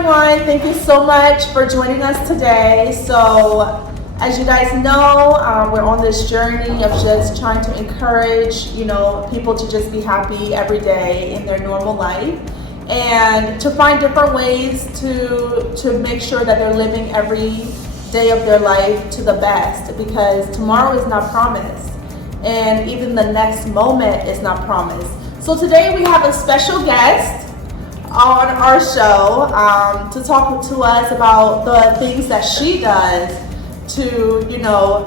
everyone. Thank you so much for joining us today. So, as you guys know, we're on this journey of just trying to encourage, people to just be happy every day in their normal life, and to find different ways to make sure that they're living every day of their life to the best, because tomorrow is not promised, and even the next moment is not promised. So today we have a special guest on our show to talk to us about the things that she does to,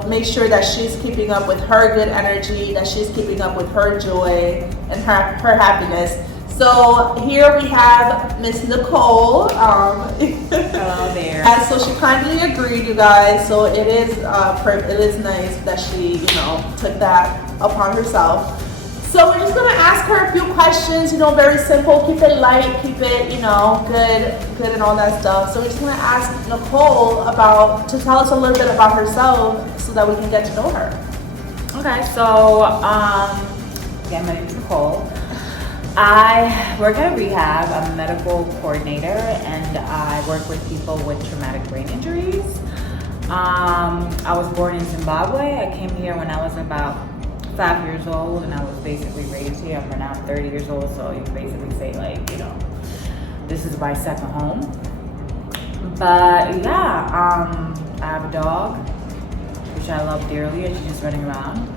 make sure that she's keeping up with her good energy, that she's keeping up with her joy and her happiness. So here we have Miss Nicole. Hello there. And so she kindly agreed, you guys. So it is nice that she, took that upon herself. So we're just gonna ask her a few questions, very simple, keep it light, keep it, good and all that stuff. So we're just gonna ask Nicole to tell us a little bit about herself so that we can get to know her. Okay, so again, my name is Nicole. I work at a rehab. I'm a medical coordinator, and I work with people with traumatic brain injuries. I was born in Zimbabwe. I came here when I was about 5 years old, and I was basically raised here. I'm now 30 years old, so you can basically say this is my second home. But yeah, I have a dog, which I love dearly, and she's just running around.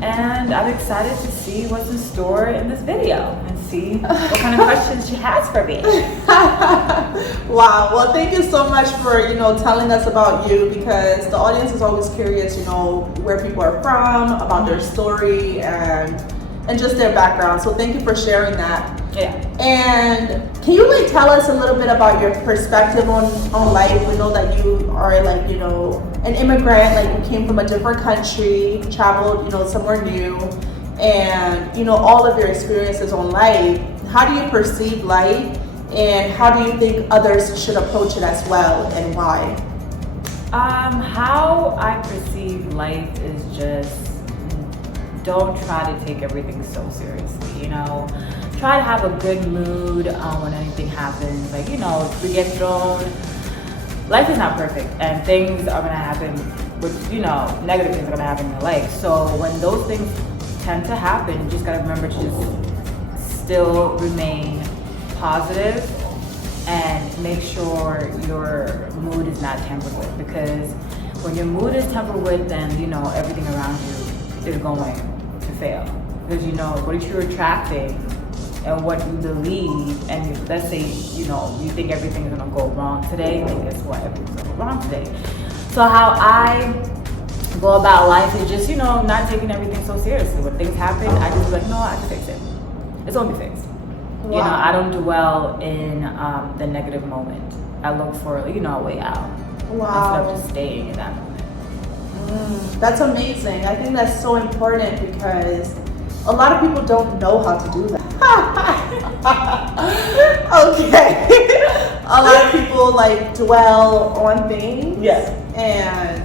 And I'm excited to see what's in store in this video and see what kind of questions she has for me. Wow. Well, thank you so much for, telling us about you, because the audience is always curious, where people are from, about their story and just their background. So thank you for sharing that. Yeah. And can you tell us a little bit about your perspective on life? We know that you are an immigrant, you came from a different country, traveled, somewhere new, and all of your experiences on life. How do you perceive life, and how do you think others should approach it as well, and why? How I perceive life is just don't try to take everything so seriously, Try to have a good mood when anything happens. We get thrown. Life is not perfect, and things are gonna happen. Negative things are gonna happen in your life. So when those things tend to happen, you just gotta remember to just still remain positive and make sure your mood is not tampered with. Because when your mood is tampered with, then everything around you is going to fail. Because what you're attracting and what you believe, and let's say you think everything's gonna go wrong today, then guess what? Everything's gonna go wrong today. So how I go about life is just not taking everything so seriously. When things happen, I just be like, no, I can fix it. It's gonna be fixed. Wow. I don't dwell in the negative moment. I look for a way out. Wow. Instead of just staying in that moment. That's amazing. I think that's so important, because a lot of people don't know how to do that. Okay. A lot of people dwell on things. Yes. And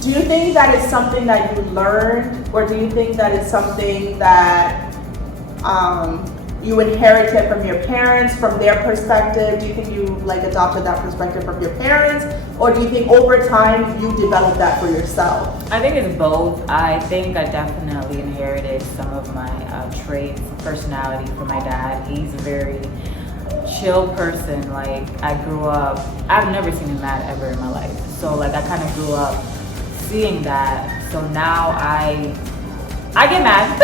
do you think that is something that you learned, or do you think that is something that you inherited from your parents, from their perspective? Do you think you adopted that perspective from your parents, or do you think over time you developed that for yourself? I think it's both. I think I definitely inherited some of my traits, personality from my dad. He's a very chill person. I grew up, I've never seen him mad ever in my life. So I kind of grew up seeing that. So now I get mad,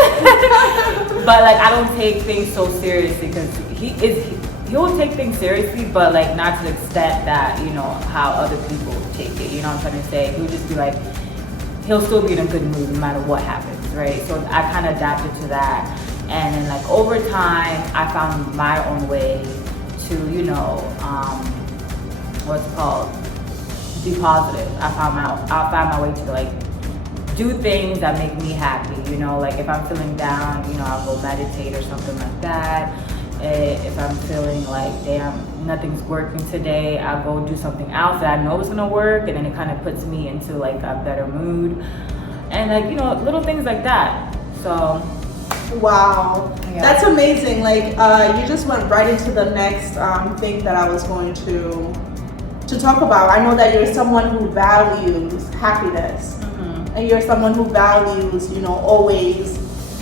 but I don't take things so seriously, because he will take things seriously, but not to the extent that how other people take it. You know what I'm trying to say? He'll just be he'll still be in a good mood no matter what happens, right? So I kind of adapted to that, and then over time I found my own way to what's it called, be positive. I found my way to do things that make me happy, if I'm feeling down, I'll go meditate or something like that. If I'm feeling damn, nothing's working today, I'll go do something else that I know is gonna work, and then it kind of puts me into a better mood, and little things like that. So Wow, Yeah. that's amazing. Like, you just went right into the next thing that I was going to talk about. I know that you're someone who values happiness, and you're someone who values, always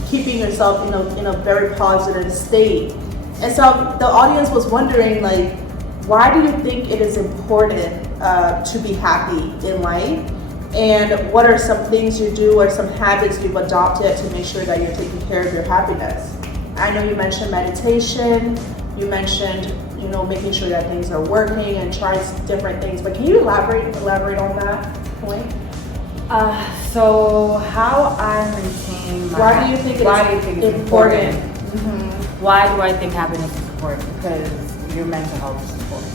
keeping yourself in a very positive state. And so the audience was wondering, like, why do you think it is important to be happy in life? And what are some things you do or some habits you've adopted to make sure that you're taking care of your happiness? I know you mentioned meditation, you mentioned, making sure that things are working and trying different things, but can you elaborate on that point? So how I maintain my Why do you think it's important? Why do I think happiness is important? Because your mental health is important.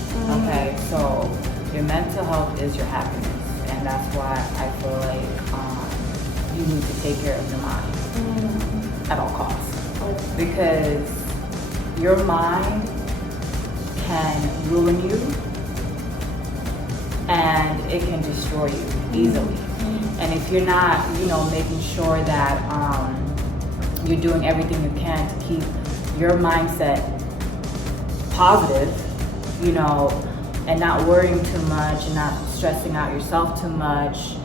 Okay, so your mental health is your happiness, and that's why I feel like you need to take care of your mind at all costs. Because your mind can ruin you and it can destroy you easily. And if you're not, making sure that you're doing everything you can to keep your mindset positive, and not worrying too much and not stressing out yourself too much,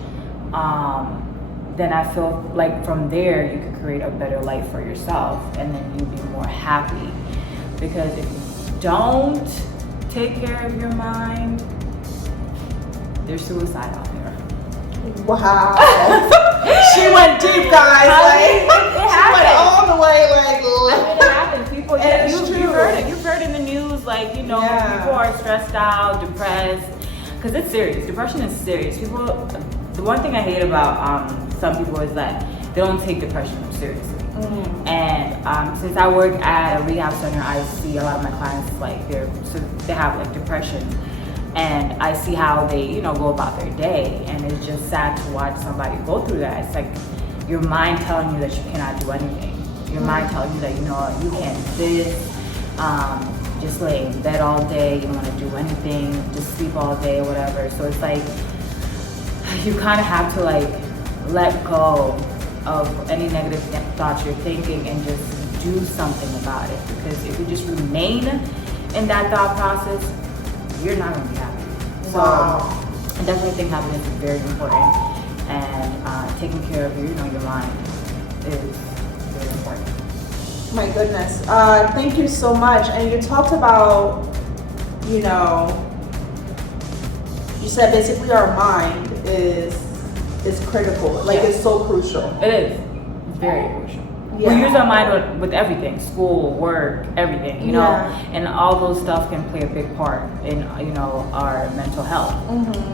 then I feel like from there you could create a better life for yourself, and then you'd be more happy. Because if you don't take care of your mind, there's suicide out there. Wow. She went deep, guys. She went all the way, it happens. People, you've heard it. You've heard in the news, people are stressed out, depressed, because it's serious. Depression is serious. People, the one thing I hate about some people is that they don't take depression seriously. And since I work at a rehab center, I see a lot of my clients they have depression. And I see how they, go about their day, and it's just sad to watch somebody go through that. It's like your mind telling you that you cannot do anything. Your mind telling you that, you can't do this, just lay in bed all day, you don't want to do anything, just sleep all day or whatever. So it's like, you kind of have to let go of any negative thoughts you're thinking and just do something about it. Because if you just remain in that thought process, you're not going to be happy. So I definitely think happiness is very important, and taking care of your mind is very important. My goodness. Thank you so much. And you talked about, you said basically our mind is critical. It's so crucial. It is. It's very crucial. Yeah. We use our mind with everything, school, work, everything, and all those stuff can play a big part in, our mental health.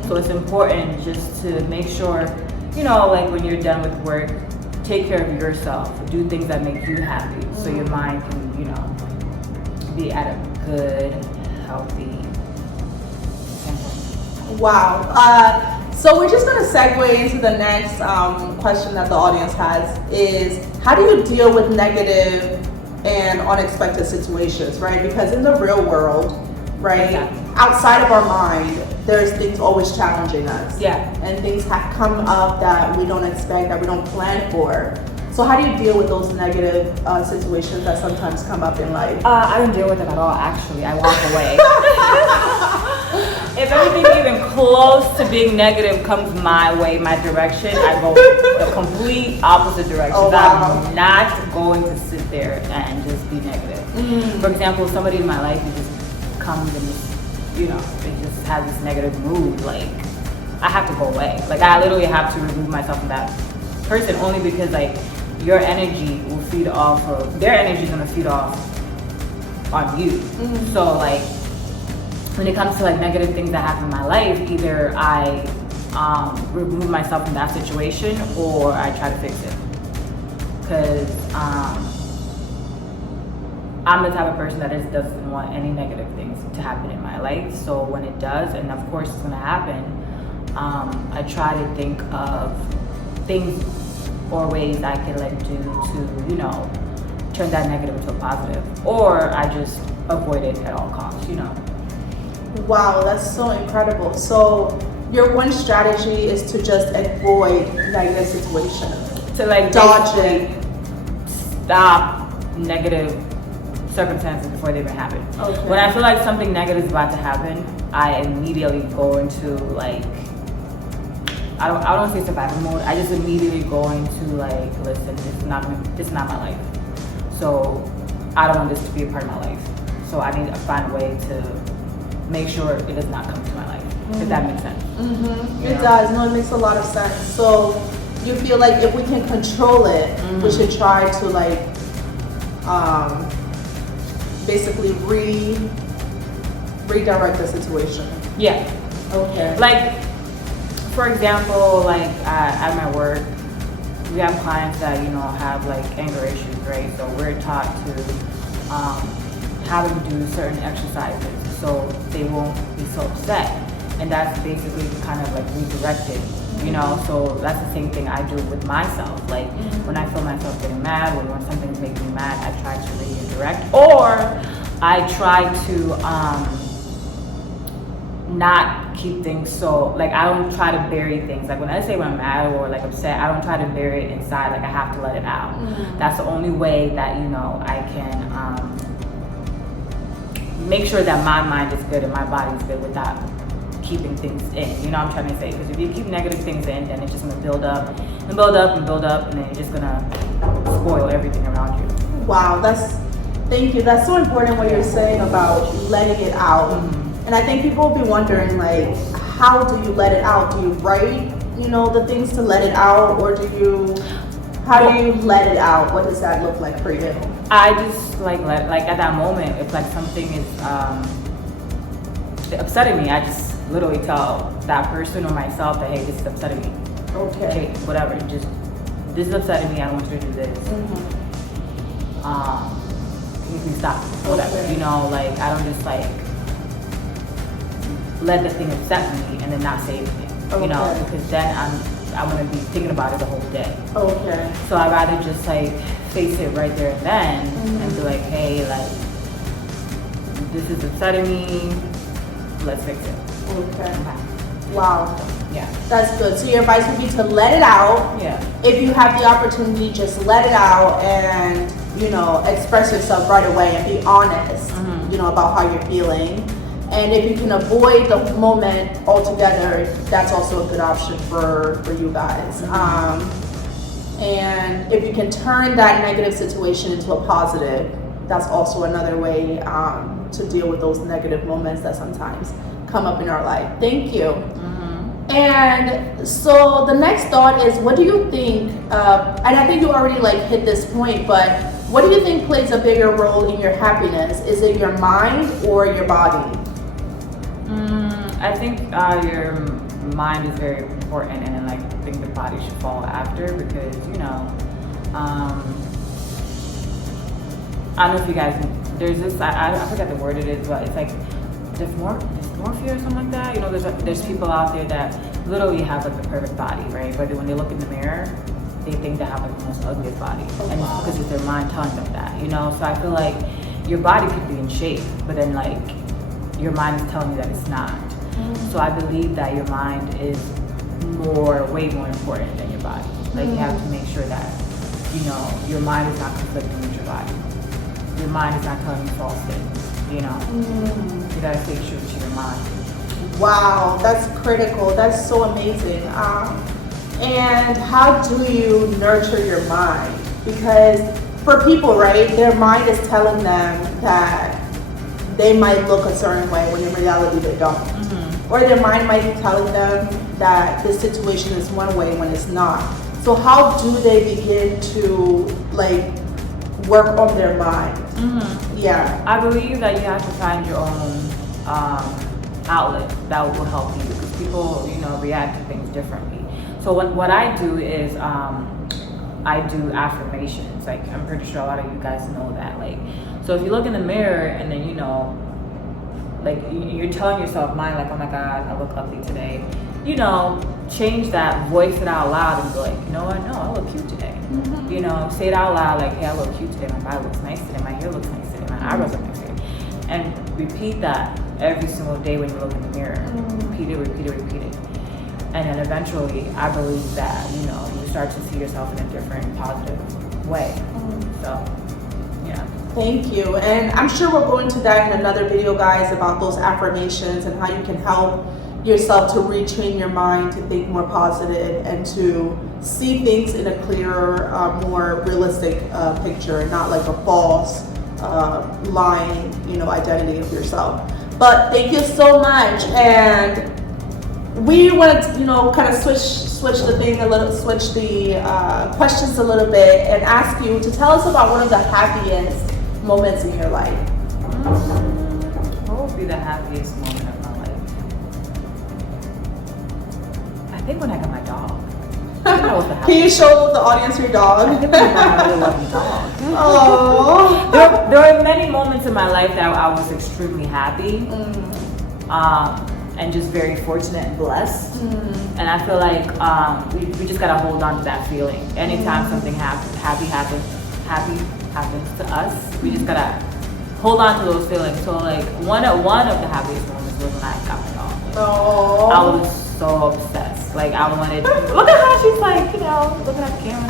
So it's important just to make sure, when you're done with work, take care of yourself, do things that make you happy, so your mind can, be at a good, healthy standpoint. Wow. So we're just going to segue into the next question that the audience has is, how do you deal with negative and unexpected situations, right? Because in the real world, right, outside of our mind, there's things always challenging us. Yeah. And things come up that we don't expect, that we don't plan for. So how do you deal with those negative situations that sometimes come up in life? I don't deal with them at all, actually. I walk away. If anything even close to being negative comes my way, my direction, I go the complete opposite direction. Oh, wow. I'm not going to sit there and just be negative. For example, somebody in my life who just comes and it just has this negative mood, I have to go away. I literally have to remove myself from that person, only because your energy will feed off of, their energy is going to feed off on you. So when it comes to negative things that happen in my life, either I remove myself from that situation or I try to fix it. Because I'm the type of person that doesn't want any negative things to happen in my life. So when it does, and of course it's going to happen, I try to think of things or ways I can do to, turn that negative into a positive. Or I just avoid it at all costs, Wow, that's so incredible. So your one strategy is to just avoid negative situations. To dodge it. stop negative circumstances before they even happen. Okay. When I feel like something negative is about to happen, I immediately go into like, I don't want to say survival mode. I just immediately go into like, listen, this is not my life. So I don't want this to be a part of my life. So I need to find a way to make sure it does not come to my life. If that makes sense. It does. No, it makes a lot of sense. So you feel like if we can control it, we should try to like basically redirect the situation. Yeah. Okay. Like, for example, like at my work, we have clients that, you know, have like anger issues, right? So we're taught to have them do certain exercises so they won't be so upset. And that's basically kind of like redirected, you know? So that's the same thing I do with myself. Like when I feel myself getting mad, when something's making me mad, I try to redirect, or I try to not keep things so, like I don't try to bury things. Like when I'm mad or like upset, I don't try to bury it inside. Like I have to let it out. That's the only way that, you know, I can make sure that my mind is good and my body's good without keeping things in. You know what I'm trying to say? Because if you keep negative things in, then it's just gonna build up and build up and build up, and then you're just gonna spoil everything around you. Wow, thank you. That's so important what you're saying about letting it out. And I think people will be wondering, like, how do you let it out? Do you write, you know, the things to let it out, or how do you let it out? What does that look like for you? I just like at that moment, if like something is upsetting me, I just literally tell that person or myself that, hey, this is upsetting me. Okay, whatever. Just, this is upsetting me. I don't want you to do this. Can you please stop? Whatever. You know, like I don't just like let the thing upset me and then not say anything. You know, because then I'm gonna be thinking about it the whole day. So I'd rather just like face it right there and then and be like, hey, like this is upsetting me. Let's fix it. Wow. Yeah. That's good. So your advice would be to let it out. Yeah. If you have the opportunity, just let it out and, you know, express yourself right away and be honest, you know, about how you're feeling. And if you can avoid the moment altogether, that's also a good option for you guys. And if you can turn that negative situation into a positive, that's also another way to deal with those negative moments that sometimes come up in our life. Thank you. And so the next thought is, what do you think, and I think you already like hit this point, but what do you think plays a bigger role in your happiness? Is it your mind or your body? I think your mind is very important, and then like I think the body should follow after, because, you know, I don't know if you guys, there's this, I forget the word it is, but it's like dysmorphia or something like that. You know, there's people out there that literally have like the perfect body, right? But when they look in the mirror, they think they have like the most ugliest body, and it's because it's their mind telling them that, you know. So I feel like your body could be in shape, but then like your mind is telling you that it's not. So I believe that your mind is way more important than your body. Like you have to make sure that, you know, your mind is not conflicting with your body. Your mind is not telling you false things, you know. You gotta stay true to your mind. Wow, that's critical. That's so amazing. And how do you nurture your mind? Because for people, right, their mind is telling them that they might look a certain way when in reality they don't. Or their mind might be telling them that this situation is one way when it's not. So how do they begin to like work on their mind? Yeah. I believe that you have to find your own outlet that will help you, because people, you know, react to things differently. So what I do is I do affirmations. Like I'm pretty sure a lot of you guys know that. Like, so if you look in the mirror and then, you know, like you're telling yourself, mind, like, oh my God, I look ugly today. You know, change that, voice it out loud and be like, you know what, no, I look cute today. You know, say it out loud, like, hey, I look cute today, my body looks nice today, my hair looks nice today, my eyebrows look nice today. And repeat that every single day when you look in the mirror. Repeat it, repeat it, repeat it. And then eventually, I believe that, you know, you start to see yourself in a different, positive way. So, yeah. Thank you. And I'm sure we'll go into that in another video, guys, about those affirmations and how you can help yourself to retrain your mind to think more positive and to see things in a clearer, more realistic picture, not like a false, lying, identity of yourself. But thank you so much. And we want to, kind of switch the thing a little, switch the questions a little bit, and ask you to tell us about one of the happiest moments in your life. What would be the happiest moment of my life? I think when I got my dog. I think that was the happiest. Can you show the audience your dog? I think when I got my really lovely dog. Oh. There were many moments in my life that I was extremely happy. And just very fortunate and blessed. And I feel like we just gotta hold on to that feeling. Anytime something happy happens to us, we just gotta hold on to those feelings. So like one of the happiest moments was when I got my dog. Like, I was so obsessed. Like I wanted, look at how she's like, looking at the camera.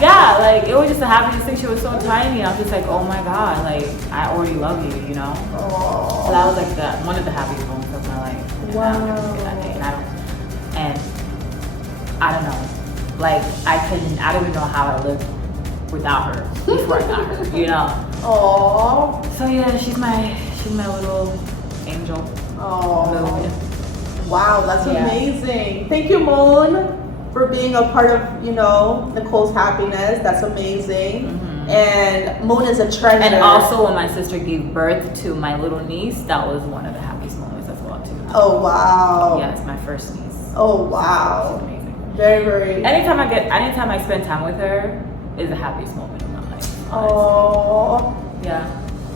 Yeah, like it was just the happiest thing. She was so tiny. I'm just like, oh my god, like I already love you, So that was like one of the happiest moments of my life. Wow. And I'll never forget that day. And I don't know, like I don't even know how I lived without her before I got her, Aww. So yeah, she's my little angel. Oh. Wow, that's amazing. Thank you, Moon, for being a part of, Nicole's happiness. That's amazing. And Moon is a treasure. And also when my sister gave birth to my little niece, that was one of the happiest moments as well too. Oh wow. Yes, my first niece. Oh wow. It's amazing. Very, very. Anytime I spend time with her is the happiest moment of my life. Oh. Yeah.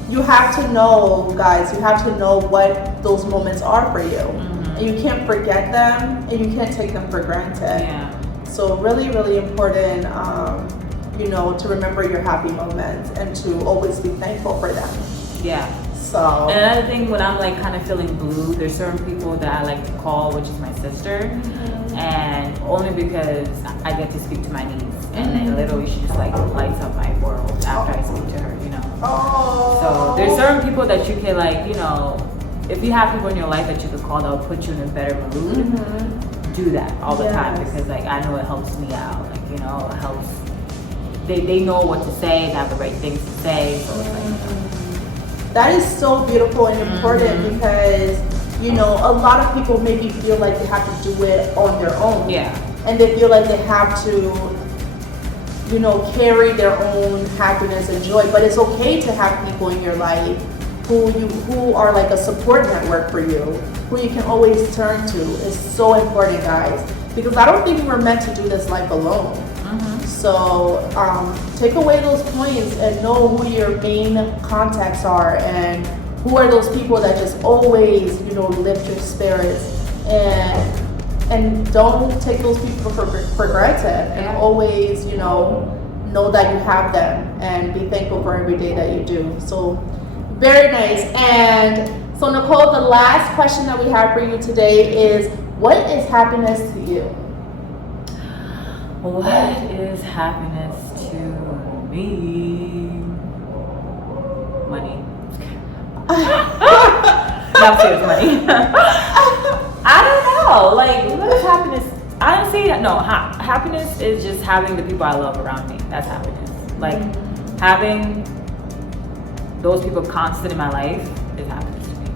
You have to know, guys, you have to know what those moments are for you. And you can't forget them, and you can't take them for granted. Yeah. So really, really important, to remember your happy moments and to always be thankful for them. Yeah. So. And another thing, when I'm like kind of feeling blue, there's certain people that I like to call, which is my sister, and only because I get to speak to my niece, and then literally she just like lights up my world after I speak to her, Oh. So there's certain people that you can like, if you have people in your life that you could call that will put you in a better mood, do that all the time, because like I know it helps me out. Like it helps. They know what to say. They have the right things to say. So it's like, that is so beautiful and important because a lot of people maybe feel like they have to do it on their own. Yeah. And they feel like they have to, carry their own happiness and joy. But it's okay to have people in your life who are like a support network for you, who you can always turn to. Is so important, guys, because I don't think we're meant to do this life alone. So take away those points and know who your main contacts are and who are those people that just always, lift your spirits, and don't take those people for granted, and always, know that you have them and be thankful for every day that you do. So very nice. And so Nicole, the last question that we have for you today is, what is happiness to you? What is happiness to me? Money. Not serious, money. I don't know. Like, what is happiness? Honestly, no. Happiness is just having the people I love around me. That's happiness. Like, having those people constant in my life is happiness to me.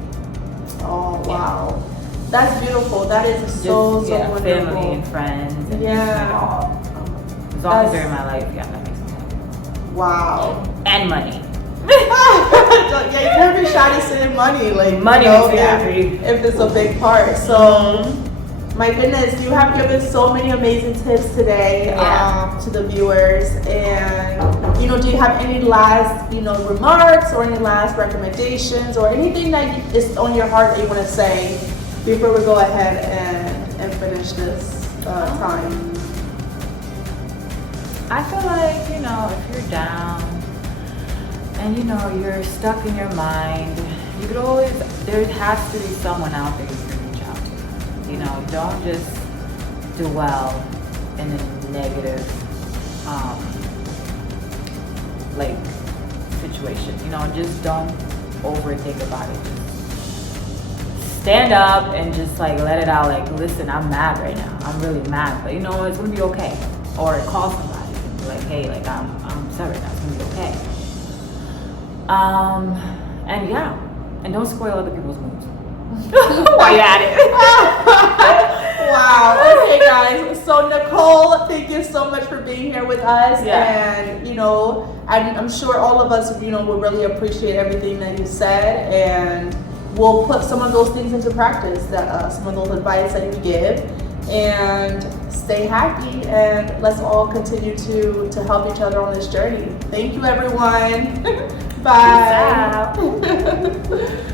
Oh, wow. That's beautiful. That is so wonderful. Family and friends. And my dog. As long as they're in my life, that makes me happy. Wow. And money. Yeah, you can't be shy to say money. Like, money makes me happy. If it's a big part. So, my goodness, you have given so many amazing tips today to the viewers. And, do you have any last, remarks or any last recommendations or anything that is on your heart that you want to say before we go ahead and finish this time? I feel like, if you're down and, you're stuck in your mind, you could always, there has to be someone out there you can reach out to. Don't just dwell in a negative like situations. You know, just don't overthink about it. Just stand up and just like let it out. Like, listen, I'm mad right now. I'm really mad, but you know, it's gonna be okay. Or call somebody and be like, hey, like I'm sorry, that's gonna be okay. And yeah, and don't spoil other people's moods. While you're at it. Wow. Okay, guys. So Nicole, thank you so much for being here with us. Yeah. And you know, I'm sure all of us, you know, will really appreciate everything that you said, and we'll put some of those things into practice. That some of those advice that you give, and stay happy. And let's all continue to help each other on this journey. Thank you, everyone. Bye. Peace out.